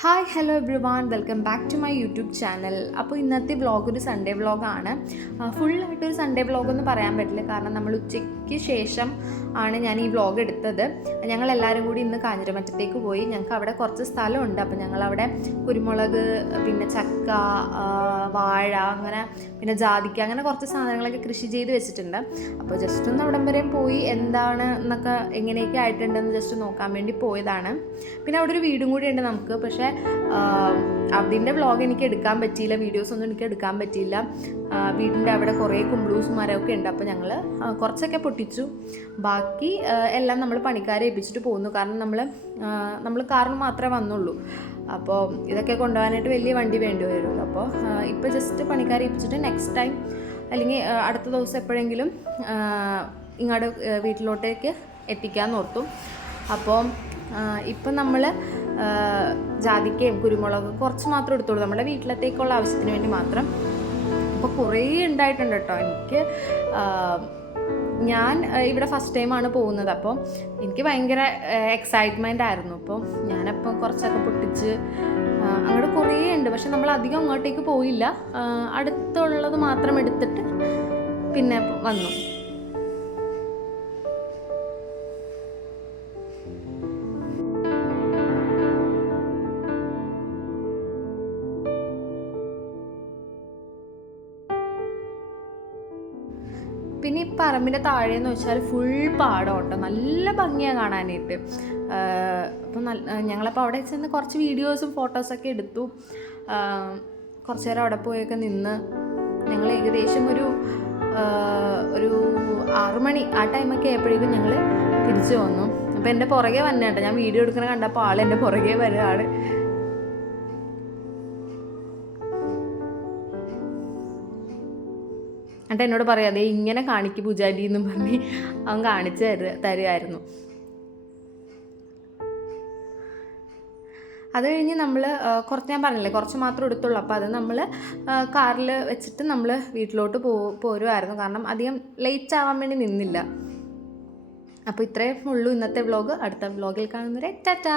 Hi hello everyone welcome back to my YouTube channel അപ്പോൾ ഇന്നത്തെ vlog ഒരു Sunday വ്ളോഗാണ് ഫുള്ളായിട്ട് ഒരു സൺഡേ വ്ളോഗ് എന്ന് പറയാൻ പറ്റില്ല. കാരണം നമ്മൾ ഉച്ചയ്ക്ക് ശേഷം ആണ് ഞാൻ ഈ വ്ളോഗ് എടുത്തത്. ഞങ്ങൾ എല്ലാവരും കൂടി ഇന്ന് കാഞ്ഞിരമറ്റത്തേക്ക് പോയി. ഞങ്ങൾക്ക് അവിടെ കുറച്ച് സ്ഥലമുണ്ട്. അപ്പോൾ ഞങ്ങൾ അവിടെ കുരുമുളക് പിന്നെ ചക്ക വാഴ അങ്ങനെ പിന്നെ ജാതിക്ക അങ്ങനെ കുറച്ച് സാധനങ്ങളൊക്കെ കൃഷി ചെയ്ത് വെച്ചിട്ടുണ്ട്. അപ്പോൾ ജസ്റ്റ് ഒന്ന് അവിടം വരെയും പോയി എന്താണ് എന്നൊക്കെ എങ്ങനെയൊക്കെ ആയിട്ടുണ്ടെന്ന് ജസ്റ്റ് നോക്കാൻ വേണ്ടി പോയതാണ്. പിന്നെ അവിടെ ഒരു വീടും കൂടി ഉണ്ട് നമുക്ക്. പക്ഷേ അതിന്റെ വ്ളോഗ് എനിക്ക് എടുക്കാൻ പറ്റിയില്ല വീഡിയോസ് ഒന്നും എനിക്ക് എടുക്കാൻ പറ്റിയില്ല. വീടിന്റെ അവിടെ കുറേ കുമ്പിളൂസ് മരമൊക്കെ ഉണ്ട്. അപ്പോൾ ഞങ്ങൾ കുറച്ചൊക്കെ പൊട്ടിച്ചു. ബാക്കി എല്ലാം നമ്മൾ പണിക്കാരെ ഏൽപ്പിച്ചിട്ട് പോകുന്നു. കാരണം നമ്മൾ നമ്മൾ കാറിന് മാത്രമേ വന്നുള്ളൂ. അപ്പോൾ ഇതൊക്കെ കൊണ്ടുപോകാനായിട്ട് വലിയ വണ്ടി വേണ്ടി വരുമല്ലോ. അപ്പോൾ ഇപ്പോൾ ജസ്റ്റ് പണിക്കാരെ ഏൽപ്പിച്ചിട്ട് നെക്സ്റ്റ് ടൈം അല്ലെങ്കിൽ അടുത്ത ദിവസം എപ്പോഴെങ്കിലും ഇങ്ങോട്ട് വീട്ടിലോട്ടേക്ക് എത്തിക്കാൻ ഓർത്തു. അപ്പോൾ ഇപ്പം നമ്മൾ ജാതിക്കയും കുരുമുളക് കുറച്ച് മാത്രം എടുത്തോളൂ നമ്മുടെ വീട്ടിലത്തേക്കുള്ള ആവശ്യത്തിന് വേണ്ടി മാത്രം. അപ്പോൾ കുറേ ഉണ്ടായിട്ടുണ്ട് കേട്ടോ. എനിക്ക് ഞാൻ ഇവിടെ ഫസ്റ്റ് ടൈമാണ് പോകുന്നത്. അപ്പോൾ എനിക്ക് ഭയങ്കര എക്സൈറ്റ്മെന്റ് ആയിരുന്നു. അപ്പോൾ ഞാനപ്പം കുറച്ചൊക്കെ പൊട്ടിച്ച് അങ്ങോട്ട് കുറേ ഉണ്ട്. പക്ഷെ നമ്മൾ അധികം അങ്ങോട്ടേക്ക് പോയില്ല. അടുത്തുള്ളത് മാത്രം എടുത്തിട്ട് പിന്നെ വന്നു. പിന്നെ ഈ പറമ്പിന്റെ താഴെന്ന് വെച്ചാൽ ഫുൾ പാടം കേട്ടോ നല്ല ഭംഗിയാണ് കാണാനായിട്ട്. അപ്പം നല്ല ഞങ്ങളപ്പോൾ അവിടെ ചെന്ന് കുറച്ച് വീഡിയോസും ഫോട്ടോസൊക്കെ എടുത്തു. കുറച്ച് നേരം അവിടെ പോയൊക്കെ നിന്ന് ഞങ്ങൾ ഏകദേശം ഒരു ഒരു ആറു മണി ആ ടൈമൊക്കെ ആയപ്പോഴേക്കും ഞങ്ങൾ തിരിച്ചു വന്നു. അപ്പോൾ എന്റെ പുറകെ വന്നേട്ടോ. ഞാൻ വീഡിയോ എടുക്കണ കണ്ടപ്പോൾ ആൾ എന്റെ പുറകെ വരികയാണ് എന്നിട്ട് എന്നോട് പറയാം അതേ ഇങ്ങനെ കാണിക്കും പൂജാരി എന്ന് പറഞ്ഞ് അവൻ കാണിച്ചു തരു തരുമായിരുന്നു അത് കഴിഞ്ഞ് നമ്മൾ കുറച്ച് ഞാൻ പറഞ്ഞില്ലേ കുറച്ച് മാത്രം എടുത്തുള്ളൂ. അപ്പോൾ അത് നമ്മൾ കാറിൽ വെച്ചിട്ട് നമ്മൾ വീട്ടിലോട്ട് പോ പോരുമായിരുന്നു കാരണം അധികം ലേറ്റ് ആവാൻ വേണ്ടി നിന്നില്ല. അപ്പോൾ ഇത്രയും ഉള്ളൂ ഇന്നത്തെ വ്ലോഗ് അടുത്ത വ്ലോഗിൽ കാണുന്നവരെ ടാറ്റാ!